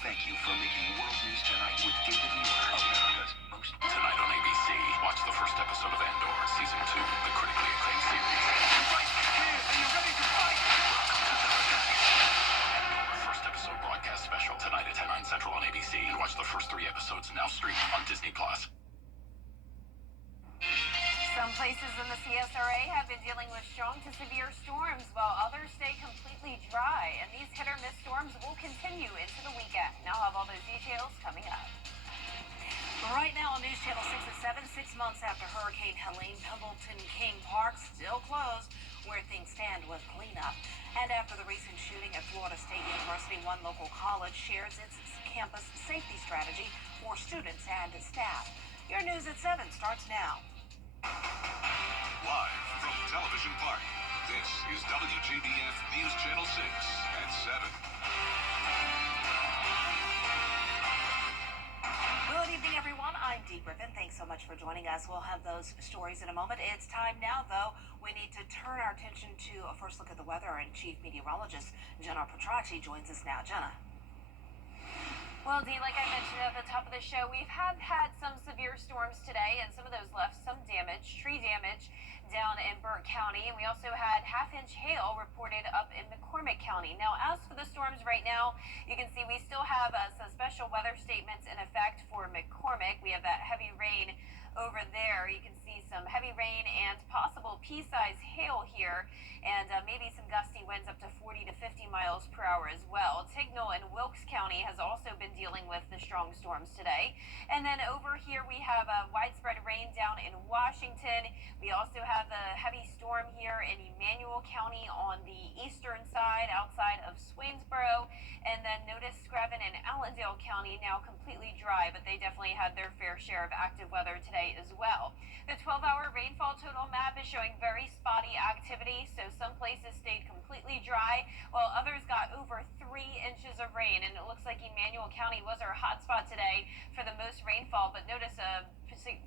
Thank you for making World News Tonight with David Muir, America's most... Tonight on ABC, watch the first episode of Andor, Season 2, the critically acclaimed series. Are you ready to fight? Andor, first episode broadcast special. Tonight at 10, 9 Central on ABC. And watch the first 3 episodes now streaming on Disney+. Some places in the CSRA have been dealing with strong to severe storms, while others stay completely dry. And these hit-or-miss storms will continue into the weekend. Now I'll have all those details coming up. Right now on News Channel 6 at 7, 6 months after Hurricane Helene, Pendleton King Park still closed. Where things stand with cleanup. And after the recent shooting at Florida State University, one local college shares its campus safety strategy for students and staff. Your News at 7 starts now. Live from Television Park, this is WJBF News Channel 6 at 7. Good evening, everyone. I'm Dee Griffin. Thanks so much for joining us. We'll have those stories in a moment. It's time now, though. We need to turn our attention to a first look at the weather, and Chief Meteorologist Jenna Petracci joins us now. Jenna. Well, Dee, like I mentioned at the top of the show, we've had some severe storms today, and some of those left some damage, tree damage down in Burke County, and we also had half-inch hail reported up in McCormick County. Now, as for the storms right now, you can see we still have some special weather statements in effect for McCormick. We have that heavy rain over there. You can see some heavy rain and possible pea-size hail here, and maybe some gusty winds up to 40 to 50 miles per hour as well. Tignall and Wilkes County has also been dealing with the strong storms today. And then over here we have widespread rain down in Washington. We also have the heavy storm here in Emmanuel County on the eastern side outside of Swainsboro. And then notice Screven and Allendale County now completely dry, but they definitely had their fair share of active weather today as well. The 12-hour rainfall total map is showing very spotty activity, so some places stayed completely dry, while others got over 3 inches of rain, and it looks like Emmanuel County was our hotspot today for the most rainfall, but notice a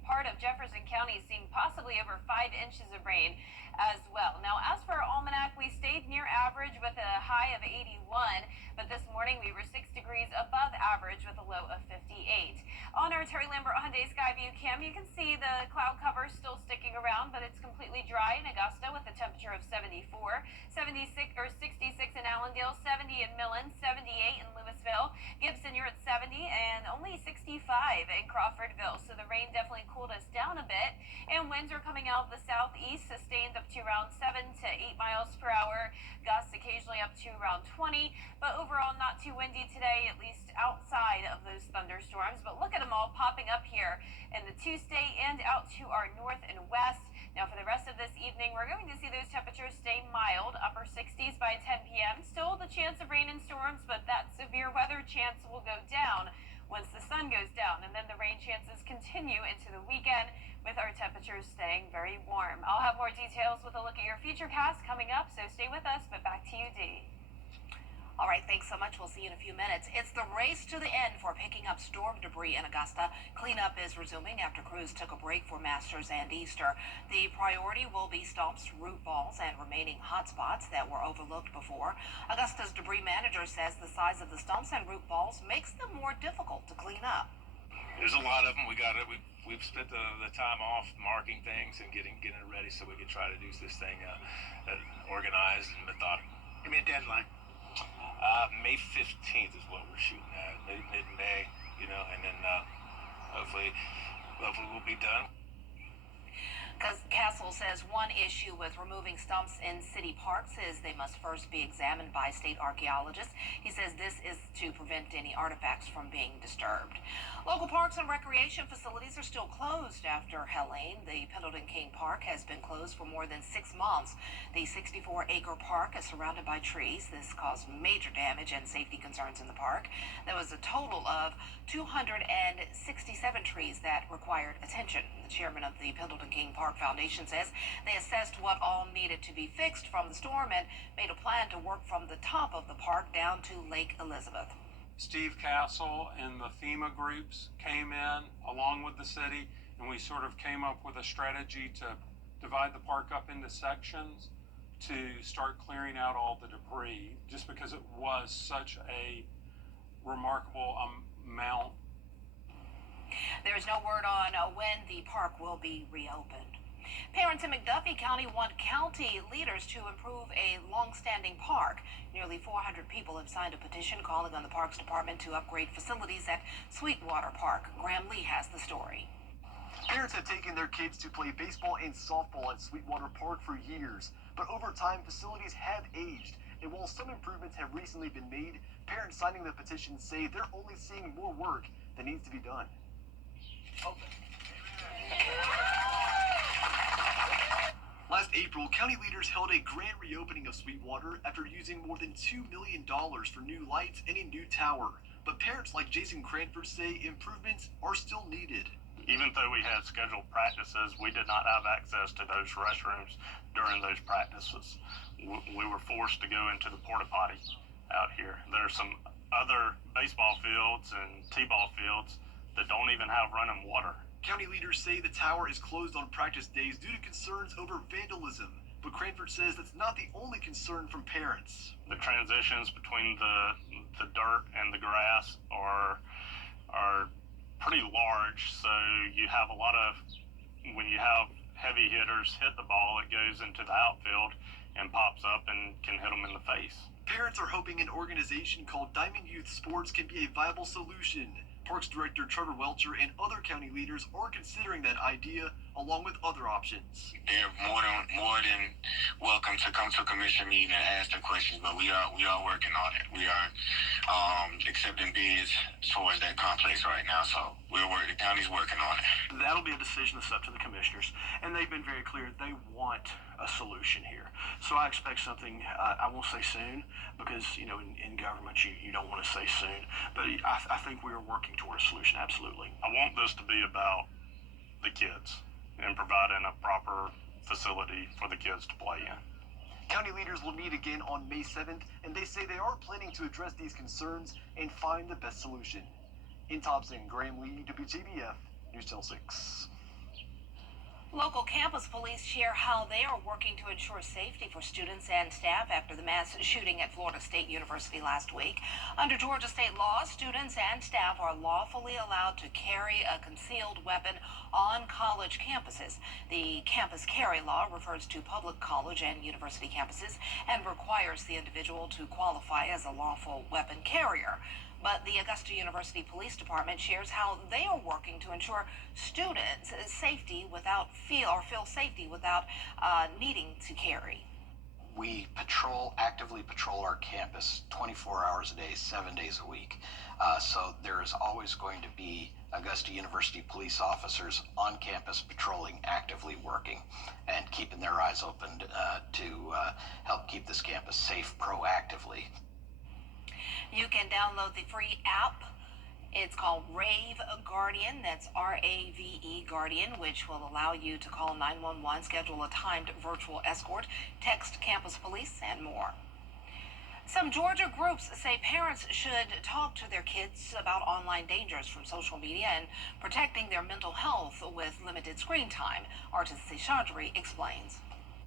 part of Jefferson County seeing possibly over 5 inches of rain as well. Now, as for our almanac, we stayed near average with a high of 81, but this morning we were 6 degrees above average with a low of 58. On our Terry Lambert Hyundai Skyview cam, you can see the cloud cover still sticking around, but it's completely dry in Augusta with a temperature of 74, 76 or 66 in Allendale, 70 in Millen, 78 in Louisville. Gibson, you're at 70, and only 65 in Crawfordville. So the rain definitely cooled us down a bit, and winds are coming out of the southeast, sustained up to around 7 to 8 miles per hour. Gusts occasionally up to around 20, but overall not too windy today, at least outside of those thunderstorms. But look at them all popping up here in the two-state and out to our north and west. Now for the rest of this evening, we're going to see those temperatures stay mild, upper 60s by 10 p.m. Still the chance of rain and storms, but that severe weather chance will go down once the sun goes down, and then the rain chances continue into the weekend with our temperatures staying very warm. I'll have more details with a look at your futurecast coming up, so stay with us, but back to you, Dee. All right, thanks so much. We'll see you in a few minutes. It's the race to the end for picking up storm debris in Augusta. Cleanup is resuming after crews took a break for Masters and Easter. The priority will be stumps, root balls, and remaining hot spots that were overlooked before. Augusta's debris manager says the size of the stumps and root balls makes them more difficult to clean up. There's a lot of them. We've spent the time off marking things and getting it ready so we can try to do this thing organized and methodical. Give me a deadline. May 15th is what we're shooting at, mid-May, and then hopefully we'll be done. Castle says one issue with removing stumps in city parks is they must first be examined by state archaeologists. He says this is to prevent any artifacts from being disturbed. Local parks and recreation facilities are still closed after Helene. The Pendleton King Park has been closed for more than 6 months. The 64-acre park is surrounded by trees. This caused major damage and safety concerns in the park. There was a total of 267 trees that required attention. The chairman of the Pendleton King Park Foundation says they assessed what all needed to be fixed from the storm and made a plan to work from the top of the park down to Lake Elizabeth. Steve Castle and the FEMA groups came in along with the city, and we sort of came up with a strategy to divide the park up into sections to start clearing out all the debris, just because it was such a remarkable amount. There is no word on when the park will be reopened. Parents in McDuffie County want county leaders to improve a long-standing park. Nearly 400 people have signed a petition calling on the Parks Department to upgrade facilities at Sweetwater Park. Graham Lee has the story. Parents have taken their kids to play baseball and softball at Sweetwater Park for years, but over time, facilities have aged. And while some improvements have recently been made, parents signing the petition say they're only seeing more work that needs to be done. Last April, county leaders held a grand reopening of Sweetwater after using more than $2 million for new lights and a new tower. But parents like Jason Cranford say improvements are still needed. Even though we had scheduled practices, we did not have access to those restrooms during those practices. We were forced to go into the porta potty out here. There's some other baseball fields and t-ball fields that don't even have running water. County leaders say the tower is closed on practice days due to concerns over vandalism, but Cranford says that's not the only concern from parents. The transitions between the dirt and the grass are pretty large, so you have a lot of, when you have heavy hitters hit the ball, it goes into the outfield and pops up and can hit them in the face. Parents are hoping an organization called Diamond Youth Sports can be a viable solution. Parks Director Trevor Welcher and other county leaders are considering that idea along with other options. They're more than welcome to come to a commission meeting and ask their questions, but we are working on it. We are accepting bids towards that complex right now, so the county's working on it. That'll be a decision that's up to the commissioners, and they've been very clear they want a solution here. So I expect something, I won't say soon, because in government you don't want to say soon, but I think we are working toward a solution, absolutely. I want this to be about the kids and providing a proper facility for the kids to play in. County leaders will meet again on May 7th, and they say they are planning to address these concerns and find the best solution. In Thompson, Graham Lee, WJBF, News Channel 6. Local campus police share how they are working to ensure safety for students and staff after the mass shooting at Florida State University last week. Under Georgia state law, students and staff are lawfully allowed to carry a concealed weapon on college campuses. The campus carry law refers to public college and university campuses and requires the individual to qualify as a lawful weapon carrier. But the Augusta University Police Department shares how they are working to ensure students safety feel safety without needing to carry. We actively patrol our campus 24 hours a day, 7 days a week. So there is always going to be Augusta University police officers on campus patrolling, actively working, and keeping their eyes open to help keep this campus safe proactively. You can download the free app. It's called Rave Guardian. That's RAVE Guardian, which will allow you to call 911, schedule a timed virtual escort, text campus police, and more. Some Georgia groups say parents should talk to their kids about online dangers from social media and protecting their mental health with limited screen time. Artist Seshadri explains.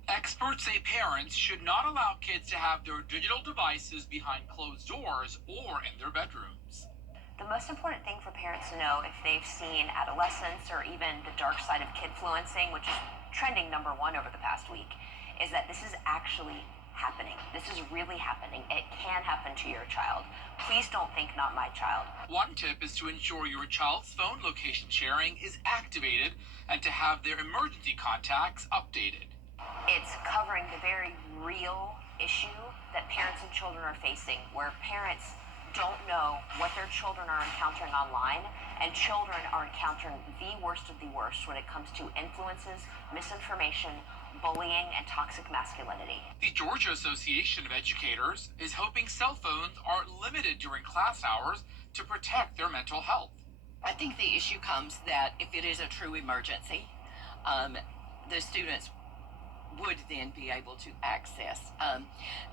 Experts say parents should not allow kids to have their digital devices behind closed doors or in their bedrooms. The most important thing for parents to know if they've seen adolescence or even the dark side of kidfluencing, which is trending #1 over the past week, is that this is actually happening. This is really happening. It can happen to your child. Please don't think not my child. One tip is to ensure your child's phone location sharing is activated and to have their emergency contacts updated. It's covering the very real issue that parents and children are facing, where parents don't know what their children are encountering online, and children are encountering the worst of the worst when it comes to influences, misinformation, bullying, and toxic masculinity. The Georgia Association of Educators is hoping cell phones are limited during class hours to protect their mental health. I think the issue comes that if it is a true emergency, the students would then be able to access.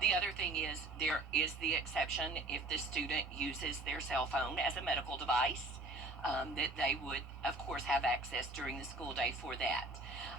The other thing is there is the exception if the student uses their cell phone as a medical device, that they would, of course, have access during the school day for that.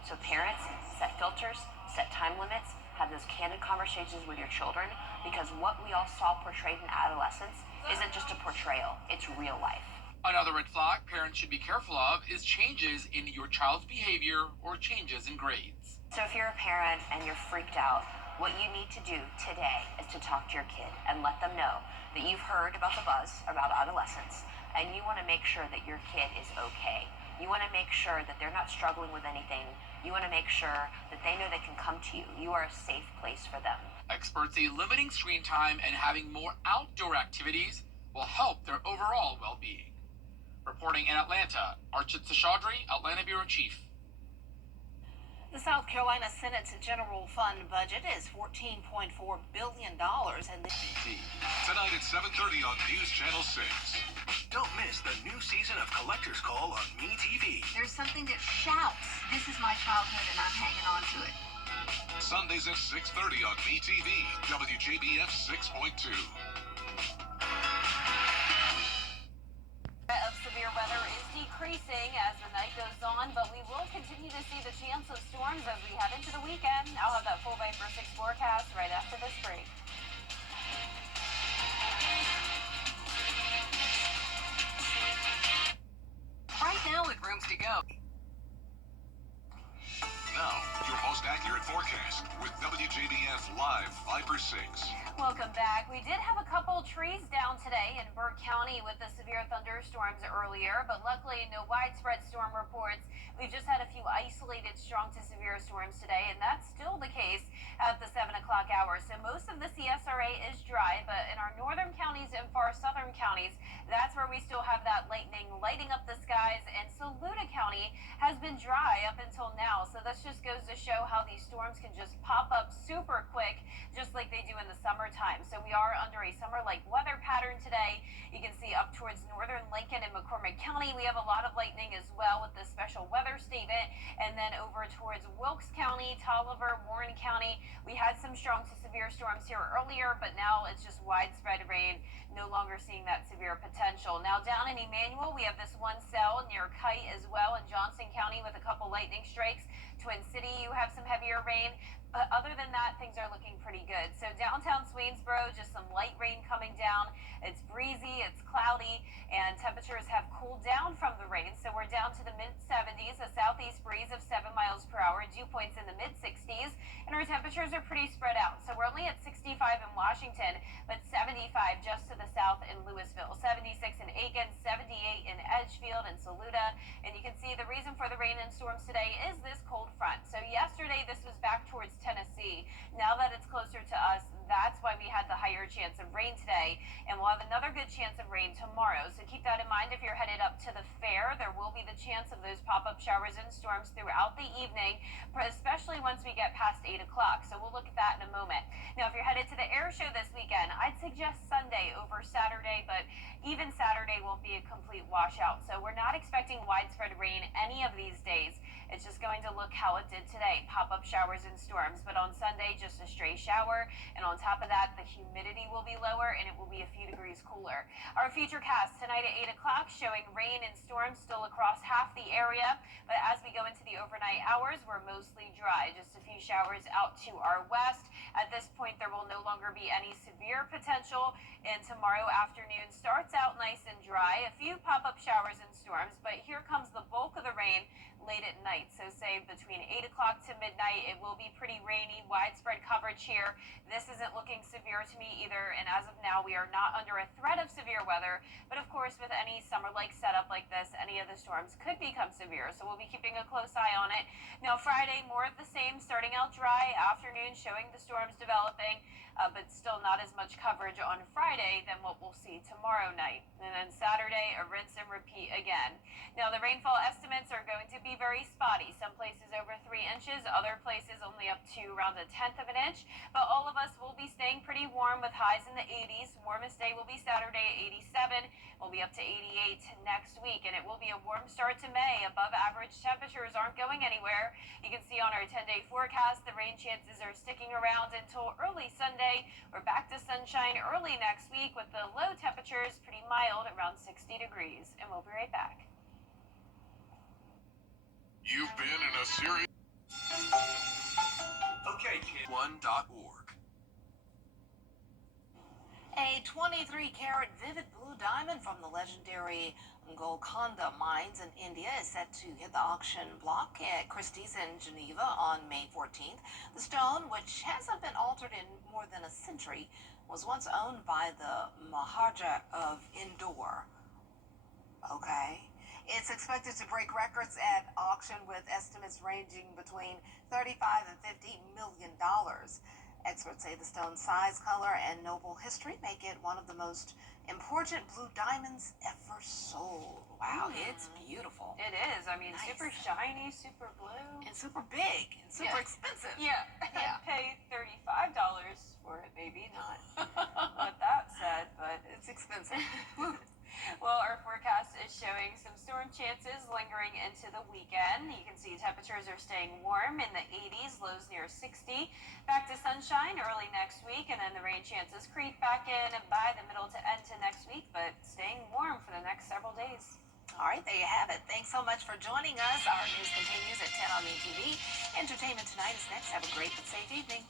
So parents, set filters, set time limits, have those candid conversations with your children, because what we all saw portrayed in adolescence isn't just a portrayal, it's real life. Another red flag parents should be careful of is changes in your child's behavior or changes in grades. So if you're a parent and you're freaked out, what you need to do today is to talk to your kid and let them know that you've heard about the buzz about adolescence and you want to make sure that your kid is okay. You want to make sure that they're not struggling with anything. You want to make sure that they know they can come to you. You are a safe place for them. Experts say limiting screen time and having more outdoor activities will help their overall well-being. Reporting in Atlanta, Archit Seshadri, Atlanta Bureau Chief. The South Carolina Senate's general fund budget is $14.4 billion, and Tonight at 7:30 on News Channel 6. Don't miss the new season of Collector's Call on MeTV. There's something that shouts, "This is my childhood and I'm hanging on to it." Sundays at 6:30 on MeTV, WJBF 6.2. Of severe weather is decreasing as the night goes on, but we will continue to see the chance of storms as we head into the weekend. I'll have that full Viper 6 forecast right after this break. Right now with rooms to go. Now, your most accurate forecast with WJBF Live Viper 6. Welcome back. We did have a couple trees down today in Burke County with the severe thunderstorms earlier, but luckily no widespread storm reports. We've just had a few isolated strong to severe storms today, and that's still the case at the 7 o'clock hour. So most of the CSRA is dry, but in our northern counties and far southern counties, that's where we still have that lightning lighting up the skies, and Saluda County has been dry up until now. So this just goes to show how these storms can just pop up super quick, just like they do in the summertime. So we are under a summer-like weather pattern today. You can see up towards northern Lincoln and McCormick County, we have a lot of lightning as well with this special weather statement. And then over towards Wilkes County, Tolliver, Warren County, we had some strong to severe storms here earlier, but now it's just widespread rain, no longer seeing that severe potential. Now down in Emmanuel, we have this one cell near Kite as well in Johnson County with a couple lightning strikes. Twin City, you have some heavier rain. But other than that, things are looking pretty good. So downtown Swainsboro, just some light rain coming down. It's breezy, it's cloudy, and temperatures have cooled down from the rain. So we're down to the mid-70s, a southeast breeze of 7 miles per hour, dew points in the mid-60s, and our temperatures are pretty spread out. So we're only at 65 in Washington, but 75 just to the south in Louisville, 76 in Aiken, 78 in Edgefield and Saluda. And you can see the reason for the rain and storms today is this cold front. So yesterday, this was back towards Tennessee. Now that it's closer to us, that's why we had the higher chance of rain today, and we'll have another good chance of rain tomorrow. So keep that in mind if you're headed up to the fair. There will be the chance of those pop-up showers and storms throughout the evening, especially once we get past 8 o'clock. So we'll look at that in a moment. Now, if you're headed to the air show this weekend, I'd suggest Sunday over Saturday, but even Saturday won't be a complete washout. So we're not expecting widespread rain any of these days. It's just going to look how it did today, pop-up showers and storms. But on Sunday, just a stray shower. And on top of that, the humidity will be lower and it will be a few degrees cooler. Our future cast tonight at 8 o'clock showing rain and storms still across half the area. But as we go into the overnight hours, we're mostly dry. Just a few showers out to our west. At this point, there will no longer be any severe potential. And tomorrow afternoon starts out nice and dry. A few pop-up showers and storms, but here comes the bulk of the rain late at night. So say between 8 o'clock to midnight, it will be pretty rainy, widespread coverage here. This isn't looking severe to me either, and as of now, we are not under a threat of severe weather. But of course, with any summer-like setup like this, any of the storms could become severe, so we'll be keeping a close eye on it. Now, Friday, more of the same, starting out dry, afternoon showing the storms developing, but still not as much coverage on Friday than what we'll see tomorrow night. And then Saturday, a rinse and repeat again. Now, the rainfall estimates are going to be very spotty. Some places over 3 inches, other places only up to around 1/10 of an inch. But all of us will be staying pretty warm with highs in the 80s. Warmest day will be Saturday at 87. We'll be up to 88 next week, and it will be a warm start to May. Above average temperatures aren't going anywhere. You can see on our 10-day forecast, the rain chances are sticking around until early Sunday. We're back to sunshine early next week with the low temperatures pretty mild, around 60 degrees. And we'll be right back. You've been in a serious... Okay, kid. One.org. A 23-carat vivid blue diamond from the legendary Golconda mines in India is set to hit the auction block at Christie's in Geneva on May 14th. The stone, which hasn't been altered in more than a century, was once owned by the Maharaja of Indore. Okay. It's expected to break records at auction with estimates ranging between $35 and $50 million. Experts say the stone's size, color, and noble history make it one of the most important blue diamonds ever sold. Wow, it's beautiful. It is. I mean, Nice. super shiny, super blue. And super big and super expensive. Yeah. Yeah. I'd pay $35 for it, maybe. Not what that said, but It's expensive. well, our forecast is showing some storm chances lingering into the weekend. You can see temperatures are staying warm in the 80s, lows near 60. Back to sunshine early next week, and then the rain chances creep back in by the middle to end to next week, but staying warm for the next several days. All right, there you have it. Thanks so much for joining us. Our news continues at 10 on MeTV. Entertainment Tonight is next. Have a great but safe evening.